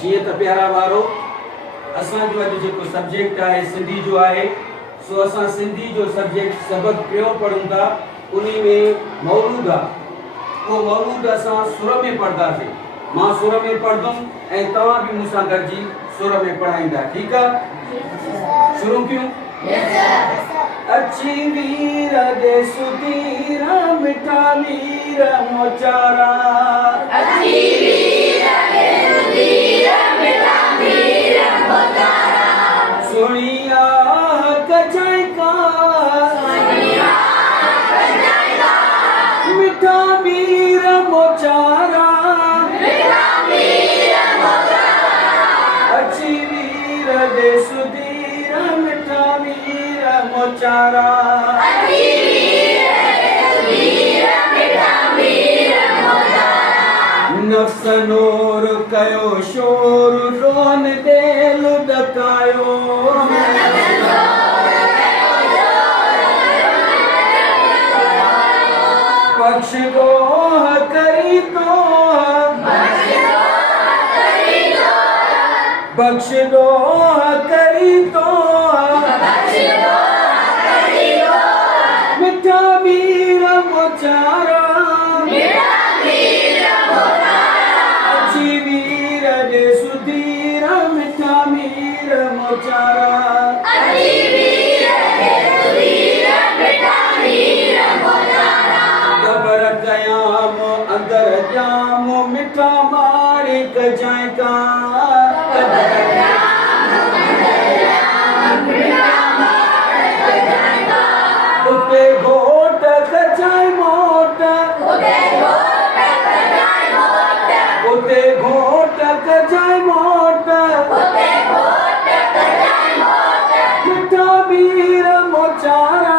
जीअं त प्यारा वारो असांजो अॼु जेको सब्जेक्ट आहे सिंधी जो आहे सो असां सिंधी जो सब्जेक्ट सबक पियो पढ़ूं था उन में मौलूद आहे उहो मौलूद असां सुर में पढ़ंदासीं मां सुर में पढ़ंदुमि ऐं तव्हां बि मूंसां गॾिजी सुर में पढ़ाईंदा ठीकु आहे शुरू कयूं अच्छी वीर दे सुधीर मिठा वीर मोचारा अच्छी वीर दे सुधीर मिठा वीर मोचारा सुनिया कजाइका मिठा वीर मोचारा अच्छी वीर दे सुधीर मिठा वीर मोचारा नफ्स नूर कयो शोर रोन दिल डकायो पक्ष गोह करी तो बख्श गोह करी तो मिठा वीर मोचारा अच्छी वीर दे सुधीर मिठा वीर मोचारा कबर कयाम अंदर जाम मिठा मारिक जाएगा उते घोट कजाए मोट उते घोट कजाए मोट मिठा वीर मोचारा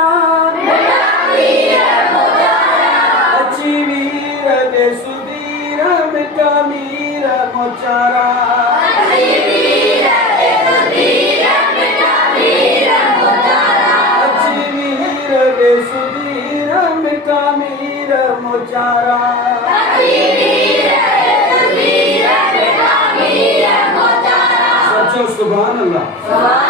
अच्छी वीर दे सुधीर मिठा वीर मोचारा अच्छी वीर दे सुधीर मिठा वीर मोचारा सचो सुभान अल्लाह।